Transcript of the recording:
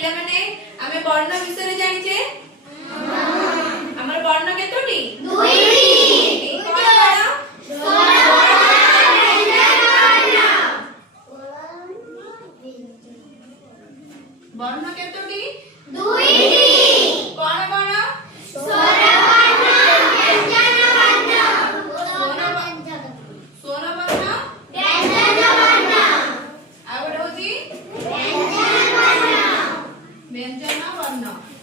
पिला माने आमे वर्ण विषय जानिचे हमर वर्ण केतोटी दुईटी कोन वर्ण वर्ण केतोटी दुईटी कोन वर्ण स्वर वर्ण व्यंजन वर्ण स्वर वर्ण व्यंजन वर्ण आगड होती व्यंजन वर्ण